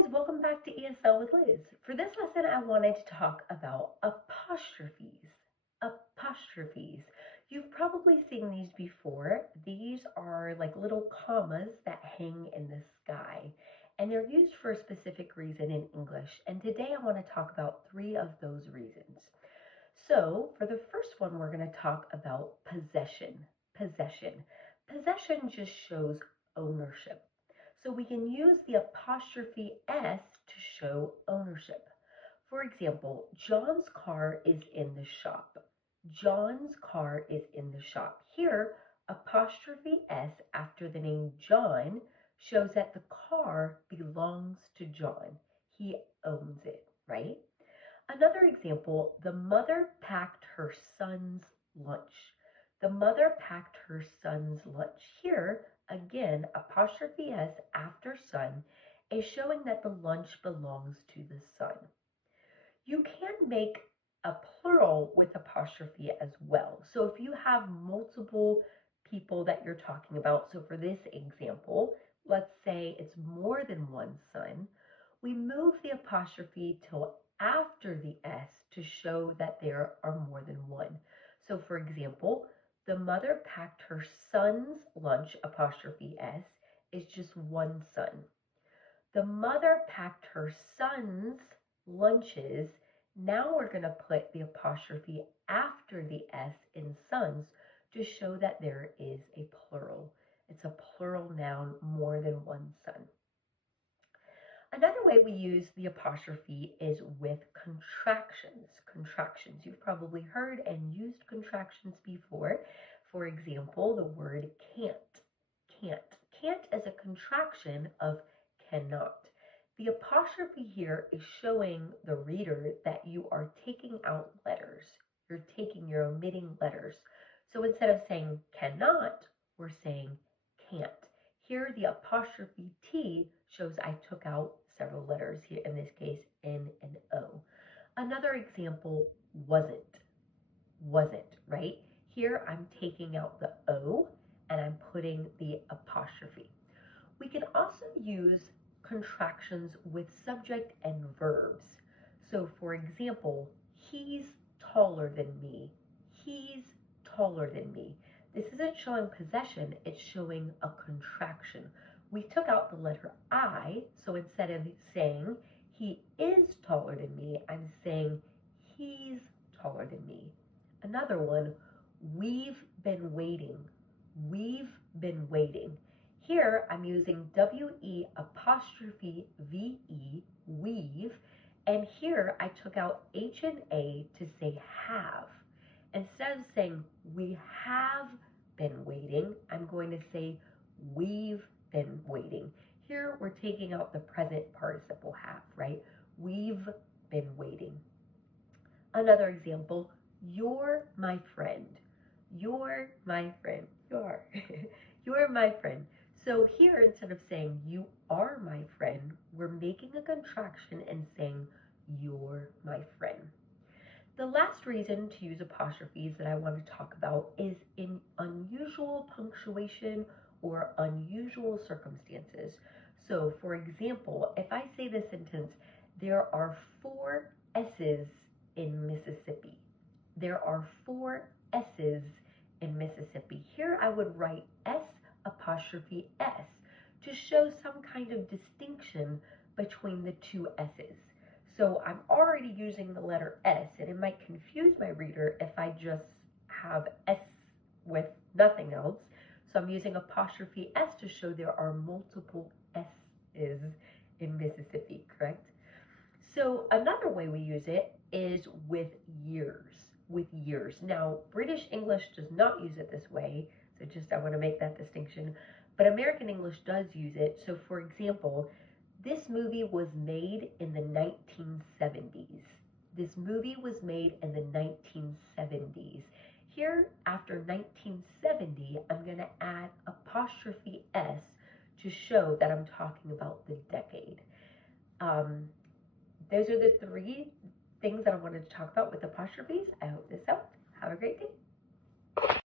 guys, welcome back to ESL with Liz. For this lesson, I wanted to talk about apostrophes. Apostrophes. You've probably seen these before. These are like little commas that hang in the sky, and they're used for a specific reason in English. And today I want to talk about 3 of those reasons. So for the first one, we're going to talk about possession. Possession. Possession just shows ownership. So we can use the apostrophe S to show ownership. For example, John's car is in the shop. John's car is in the shop. Here, apostrophe S after the name John shows that the car belongs to John. He owns it, right? Another example, the mother packed her son's lunch. The mother packed her son's lunch. Here, again, apostrophe S after son is showing that the lunch belongs to the son. You can make a plural with apostrophe as well. So if you have multiple people that you're talking about, so for this example, let's say it's more than one son, we move the apostrophe till after the S to show that there are more than one. So for example, the mother packed her son's lunch, apostrophe S, is just one son. The mother packed her son's lunches. Now we're going to put the apostrophe after the S in sons to show that there is a plural. It's a plural noun, more than one son. Another way we use the apostrophe is with contractions. Contractions. You've probably heard and used contractions before. For example, the word can't. Can't. Can't is a contraction of cannot. The apostrophe here is showing the reader that you are taking out letters. You're omitting letters. So instead of saying cannot, we're saying can't. Here, the apostrophe T shows I took out several letters here, in this case, N and O. Another example, wasn't. Wasn't, right? Here, I'm taking out the O and I'm putting the apostrophe. We can also use contractions with subject and verbs. So for example, he's taller than me. He's taller than me. This isn't showing possession, it's showing a contraction. We took out the letter I, so instead of saying he is taller than me, I'm saying he's taller than me. Another one, we've been waiting. We've been waiting. Here I'm using W-E apostrophe V-E, we've, and here I took out H and A to say have. Instead of saying we have been waiting, I'm going to say we've been waiting. Here we're taking out the present participle have, right? We've been waiting. Another example, you're my friend. You're my friend. You're my friend. So here, instead of saying you are my friend, we're making a contraction and saying you're my friend. The last reason to use apostrophes that I want to talk about is in unusual punctuation or unusual circumstances. So for example, if I say the sentence, there are 4 S's in Mississippi. There are 4 S's in Mississippi. Here I would write S apostrophe S to show some kind of distinction between the 2 S's. So I'm already using the letter S, and it might confuse my reader if I just have S with nothing else. So I'm using apostrophe S to show there are multiple S's in Mississippi, correct? So another way we use it is with years. With years. Now, British English does not use it this way, so I want to make that distinction, but American English does use it. So for example, this movie was made in the 1970s. This movie was made in the 1970s. Here, after 1970, I'm going to add apostrophe S to show that I'm talking about the decade. Those are the 3 things that I wanted to talk about with apostrophes. I hope this helped. Have a great day.